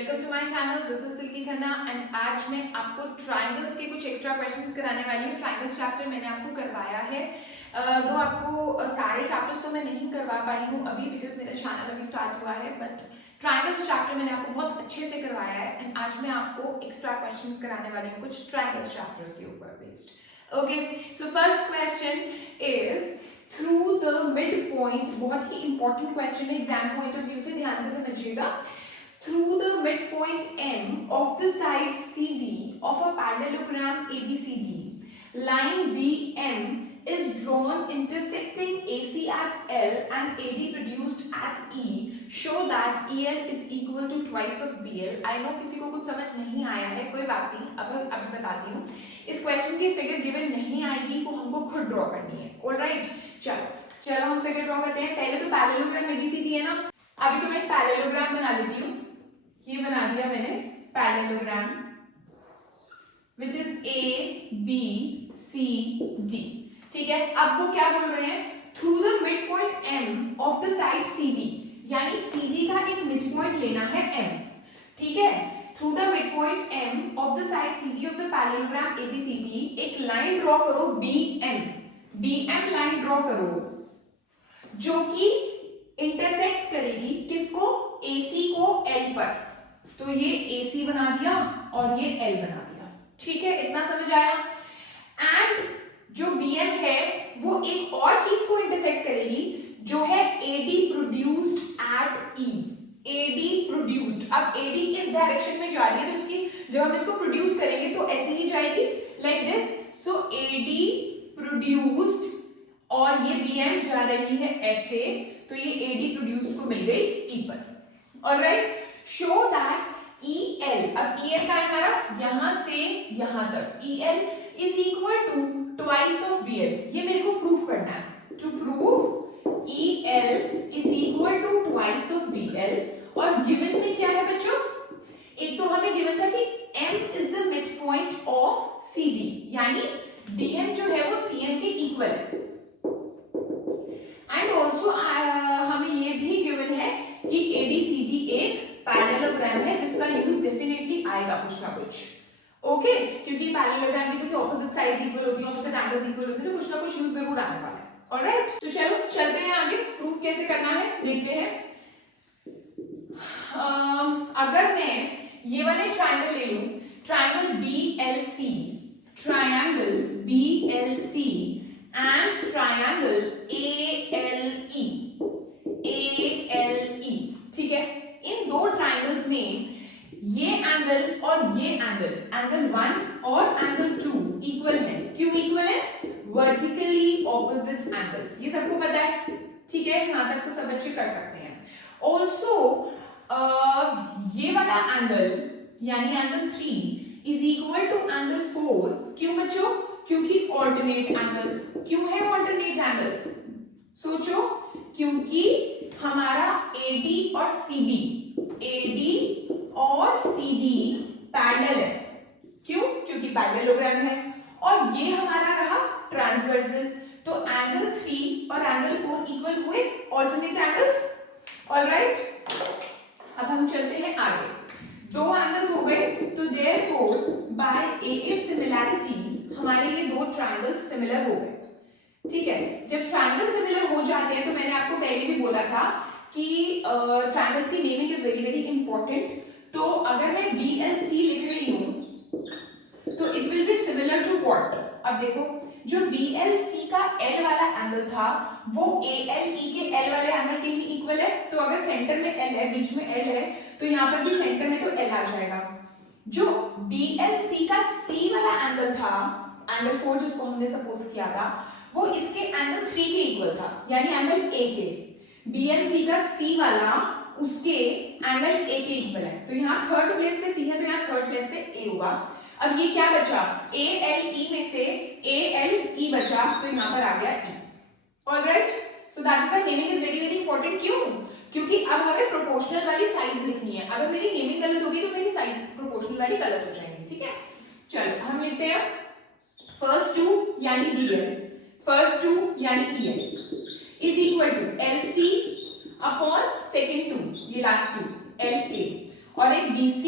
Welcome to my channel, this is Silky Khanna and आज मैं आपको ट्रायंगल्स के कुछ एक्स्ट्रा क्वेश्चंस कराने वाली हूँ। ट्रायंगल्स चैप्टर मैंने आपको करवाया है, तो आपको सारे चैप्टर्स तो मैं नहीं करवा पाई हूँ अभी बिकॉज मेरा चैनल अभी स्टार्ट हुआ है, बट ट्रायंगल्स चैप्टर मैंने आपको बहुत अच्छे से करवाया है एंड आज मैं आपको एक्स्ट्रा क्वेश्चंस कराने वाली हूँ कुछ ट्रायंगल्स चैप्टर्स के ऊपर based. Okay, so first question is through the mid point. बहुत ही इंपॉर्टेंट क्वेश्चन है, एग्जाम पॉइंट ऑफ व्यू से ध्यान से समझिएगा। Through the midpoint M of the side CD of a parallelogram ABCD, line BM is drawn intersecting AC at L and AD produced at E. Show that EL is equal to twice of BL. I know किसी को कुछ समझ नहीं आया है, कोई बात नहीं, अब अभी बताती हूँ। इस क्वेश्चन की फिगर गिवन नहीं आएगी, वो हमको खुद ड्रॉ करनी है। ऑलराइट, चलो हम फिगर ड्रॉ करते हैं। पहले तो पैरेललोग्राम ABCD है ना, अभी तो मैं पैरेललोग्राम बना लेती हूँ। ये बना दिया मैंने पैरेललोग्राम विच इज ABCD। ठीक है, अब वो क्या बोल रहे हैं, through the mid point M of the side CD, यानी CD का एक मिड पॉइंट लेना है M। ठीक है, through the mid point M of the side CD of the parallelogram ABCD एक लाइन ड्रॉ करो BM लाइन ड्रॉ करो जो कि इंटरसेक्ट करेगी किसको, AC को L पर। तो ये AC बना दिया और ये L बना दिया। ठीक है, इतना समझ आया। एंड जो BM है वो एक और चीज को इंटरसेक्ट करेगी जो है AD produced at E। AD produced, अब AD इस डायरेक्शन में जा रही है तो इसकी जब हम इसको प्रोड्यूस करेंगे तो ऐसे ही जाएगी like this. So AD produced और ये BM जा रही है ऐसे, तो ये AD प्रोड्यूस्ड को मिल गई E पर। ऑलराइट, show that EL, अब EL का है हमारा यहां से यहां तक, EL is equal to twice of BL। ये मेरे को प्रूफ करना है। to prove EL is equal to twice of BL, और गिवन में क्या है बच्चों, एक तो हमें गिवन था कि M is the midpoint of CD, यानी DM जो है वो CM के इक्वल है। एंड ऑल्सो हमें ये भी गिवन है कि ABCD एक पैरेललोग्राम है जिसका यूज डेफिनेटली आएगा कुछ ना कुछ। ओके, क्योंकि पैरेललोग्राम की जैसे ऑपोजिट साइड्स इक्वल होती है, ऑपोजिट एंगल्स इक्वल होते हैं, तो कुछ ना कुछ यूज जरूर आने वाला है। ऑलराइट, तो चलो चलते हैं आगे, प्रूफ कैसे करना है देखते हैं। अगर मैं ये वाले ट्रायंगल ले लूं, triangle BLC, triangle BLC and triangle ALE, ठीक है, इन दो ट्रायंगल्स में ये एंगल और ये एंगल 1 और एंगल 2 इक्वल है। क्यों इक्वल है, वर्टिकली ऑपोजिट एंगल्स, ये सबको पता है। ठीक है, यहां तक तो सब बच्चे कर सकते हैं। ऑल्सो ये वाला एंगल यानी angle 3 is equal to angle 4। क्यों बच्चों, क्योंकि ऑल्टरनेट एंगल्स। क्यों है ऑल्टरनेट एंगल्स, सोचो, क्योंकि हमारा AD और CB पैरेलल है। क्यों, क्योंकि पैरेललोग्राम है, और ये हमारा रहा ट्रांसवर्सल, तो एंगल 3 और एंगल 4 इक्वल हुए ऑल्टरनेट एंगल्स। ऑलराइट, अब हम चलते हैं आगे। दो एंगल्स हो गए, तो देयरफॉर बाय AA सिमिलैरिटी हमारे ये दो ट्रायंगल्स सिमिलर हो गए। ठीक है, जब ट्रायंगल सिमिलर हो जाते हैं तो मैंने आपको पहले भी बोला था कि ट्रायंगल्स की naming is very very important. तो अगर मैं BLC लिख रही हूं तो it will be similar to what. अब देखो, जो BLC का L वाला एंगल था वो ALE के L वाले एंगल के ही इक्वल है। तो अगर सेंटर में L है, बीच में L है, तो यहाँ पर भी सेंटर में तो L आ जाएगा। जो BLC का C वाला एंगल था, एंगल 4 जिसको हमने सपोज किया था, वो इसके एंगल 3 के इक्वल था, यानी एंगल A के। BLC का C वाला उसके एंगल A के इक्वल है, तो यहाँ थर्ड प्लेस पे C है, तो यहाँ थर्ड प्लेस पे A होगा। अब ये क्या बचा, ALE में से ALE बचा, तो यहाँ पर आ गया E। Alright, so that is why naming is very very important. क्यों, क्योंकि अब हमें प्रोपोर्शनल वाली साइड्स लिखनी है। अगर मेरी नेमिंग गलत होगी तो मेरी साइड्स प्रोपोर्शनल वाली गलत हो जाएंगी। ठीक है, चलो हम लिखते हैं फर्स्ट 2 यानी BL, फर्स्ट 2 यानी EL is equal to LC upon second 2, ये लास्ट 2 LA, और एक BC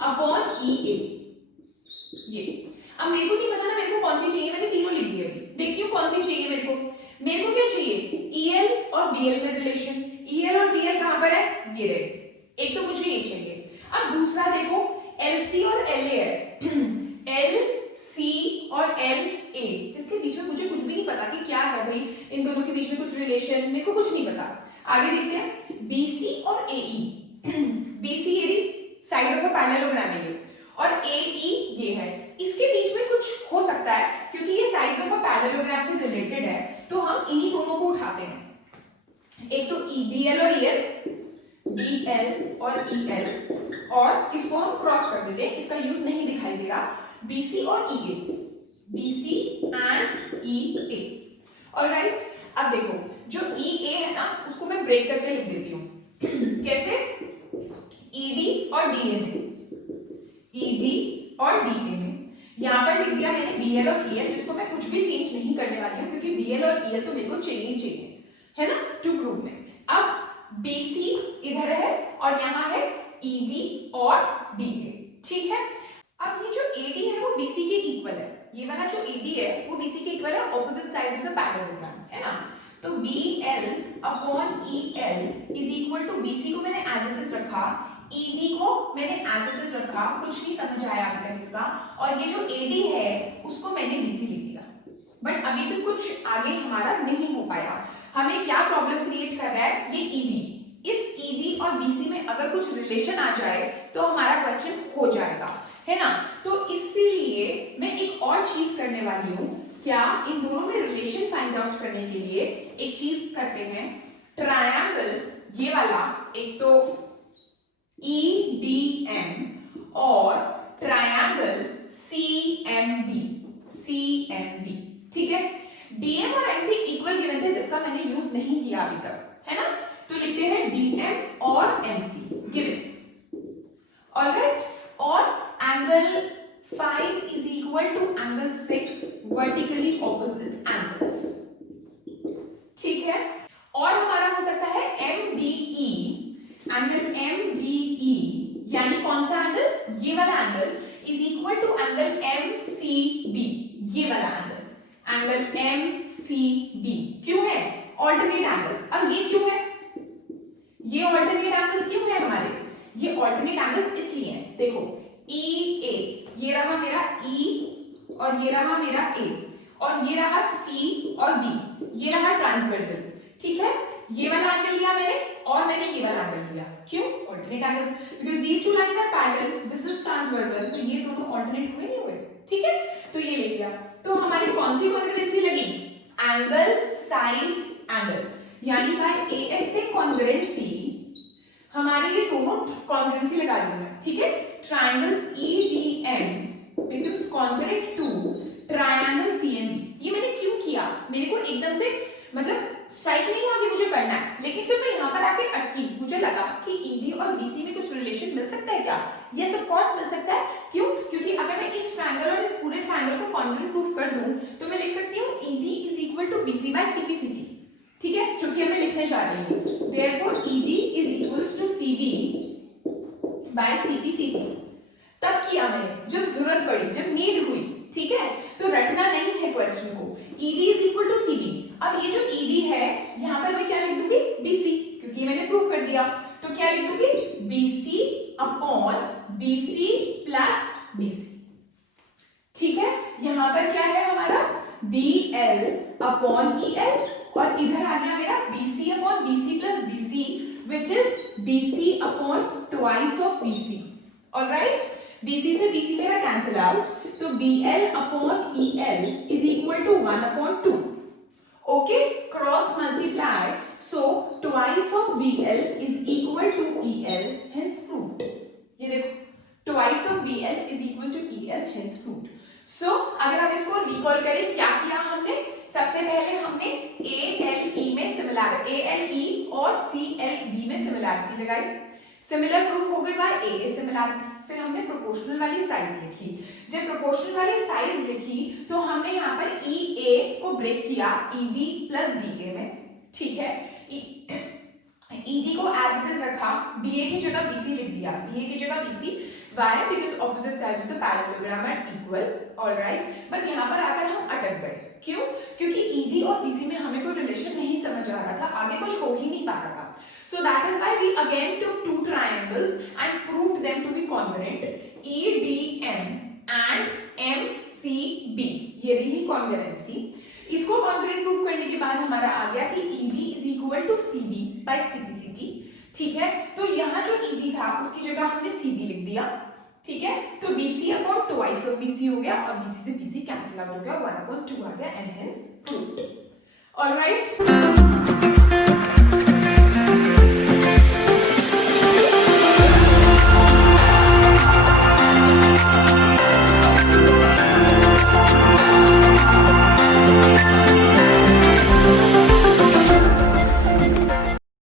अपॉन EA। ये अब मेरे को नहीं पता ना मेरे को कौन सी चाहिए, मैंने तीनों लिख दिए अभी। देखती हूँ कौन सी चाहिए मेरे को क्या चाहिए, EL और BL में रिलेशन। EL और BL कहां पर है, ये रहे, एक तो मुझे ये चाहिए। अब दूसरा देखो LC और LA है LC और LA, जिसके बीच में मुझे कुछ भी नहीं पता कि क्या है भाई, इन दोनों के बीच में कुछ रिलेशन मेरे को कुछ नहीं पता। आगे देखते हैं BC और AE BC ये साइड ऑफ अ पैरेललोग्राम है ये, और AE ये है, इसके बीच में कुछ हो सकता है क्योंकि ये साइड ऑफ अ पैरेललोग्राम से रिलेटेड है, तो हम इन्हीं दोनों को उठाते हैं। एक तो BL और EL, BL और EL, और इसको हम क्रॉस कर देते हैं, इसका यूज नहीं दिखाई दे रहा, BC और EA, BC and EA। Alright, अब देखो जो EA है ना उसको मैं ब्रेक करके लिख देती हूँ कैसे, ED और DA में, ED और DA में, यहाँ पर लिख दिया मैंने BL और EL, जिसको मैं कुछ भी चेंज नहीं करने वाली हूँ क्योंकि BL और EL तो मेरे को चाहिए है ना टू प्रूव में। अब BC इधर है और यहाँ है ED और DA, ठीक है। अब ये जो AD है वो BC के इक्वल है, ये वाला जो AD है वो BC के इक्वल है, opposite side of the parallelogram है ना, तो BL upon EL is equal to, BC को मैंने एज इट इज रखा, ED को मैंने एज इट इज रखा, कुछ नहीं समझ आया अभी तक इसका, और ये जो AD है उसको मैंने BC लिख दिया। बट अभी भी कुछ आगे हमारा नहीं हो पाया, हमें क्या प्रॉब्लम क्रिएट कर रहा है ये ED, इस ED और BC में अगर कुछ रिलेशन आ जाए तो हमारा क्वेश्चन हो जाएगा, है ना। तो इसीलिए मैं एक और चीज करने वाली हूँ, क्या इन दोनों में रिलेशन फाइंड आउट करने के लिए एक चीज करते हैं, ट्रायंगल ये वाला, एक तो EDM और ट्रायंगल CMB, ठीक है। DM और MC इक्वल गिवन थे जिसका मैंने यूज नहीं किया अभी तक, है ना, तो लिखते हैं DM और MC गिवन। ऑलराइट, और angle 5 is equal to angle 6 vertically opposite angles, ठीक है। और हमारा हो सकता है MDE, एंगल MDE यानी कौन सा एंगल, ये वाला angle is equal to angle MCB, ये वाला एंगल MCB क्यों है, ऑल्टरनेट एंगल्स। अब ये क्यों है, ये ऑल्टरनेट एंगल्स क्यों है हमारे, ये ऑल्टरनेट एंगल्स इसलिए हैं, देखो EA ये रहा मेरा E और ये रहा मेरा A, और ये रहा C और B, ये रहा ट्रांसवर्सल, ठीक है। ये वाला एंगल लिया मैंने और मैंने ये वाला एंगल लिया, क्यों, alternate angles, because these two lines are parallel, this is transversal, तो ये दोनों ऑल्टरनेट हुए नहीं हुए, ठीक है, तो ये ले लिया। तो हमारी कौन सी कॉन्ग्रुएंसी लगी, एंगल साइड एंगल, यानी भाई AS से कॉन्ग्रुएंसी हमारे ये दोनों कॉन्ग्रुएंसी लगा दूंगा, ठीक है। Triangles EGM becomes congruent to triangle CMB, ये मैंने क्यों किया, मेरे को एकदम से मतलब स्ट्राइक नहीं हुआ कि मुझे करना है, लेकिन जब मैं यहाँ पर आके अटकी मुझे लगा कि ED और BC में कुछ रिलेशन मिल सकता है क्या, यस ऑफ कोर्स मिल सकता है, क्यों, क्योंकि अगर मैं इस ट्रायंगल और इस पूरे ट्रायंगल को कॉन्ग्रुएंट प्रूफ कर दूं तो मैं लिख सकती हूँ ED is equal to BC by CPCG, ठीक है, जो कि मैं लिखने जा रही हूँ, therefore ED is equals to CB by CPCG। तब किया मैंने जब जरूरत पड़ी, जब नीड हुई, ठीक है, तो रटना नहीं है क्वेश्चन को, ED is equal to CB। अब ये जो ED है यहाँ पर मैं क्या लिख दूंगी, BC, क्योंकि मैंने प्रूफ कर दिया, तो क्या लिख दूंगी, BC upon BC plus BC, ठीक है। यहाँ पर क्या है हमारा BL अपॉन EL, और इधर आ गया मेरा BC upon BC plus BC, which is BC upon twice of BC, alright. BC से BC मेरा कैंसिल आउट, तो BL upon EL is equal to 1 upon 2, okay, cross multiply, so twice of BL is equal to EL, hence proved. ये देखो twice of BL is equal to EL, hence proved. So अगर हम इसको recall करें, क्या किया हमने, सबसे पहले हमने ALE में सिमिलैरिटी, ALE और CLB में सिमिलैरिटी लगाई, सिमिलर प्रूफ हो गई बाय AA सिमिलैरिटी। फिर हमने प्रोपोर्शनल वाली साइड्स लिखी, जब प्रोपोर्शनल वाली साइड्स लिखी तो हमने यहाँ पर EA को ब्रेक किया ED प्लस DA में, ठीक है, ED को एज इट इज रखा, DA की जगह BC लिख दिया, DA की जगह BC, why? Because opposite sides of the parallelogram are equal, alright? But यहाँ पर आकर हम अटक गए, क्यों? क्योंकि ED और BC में हमें कोई रिलेशन नहीं समझ आ रहा था, आगे कुछ हो ही नहीं पा रहा था. So that is why we again took two triangles and proved them to be congruent, EDM and MCB. ये रही congruency. इसको congruent proof करने के बाद हमारा आ गया कि ED is equal to CB by CBCT. ठीक है, तो यहाँ जो ED था उसकी जगह हमने CB लिख दिया. ठीक है, तो BC upon twice of BC हो गया और BC से BC कैंसिल आउट हो गया, 1/2 आ गया, and hence proved. All right.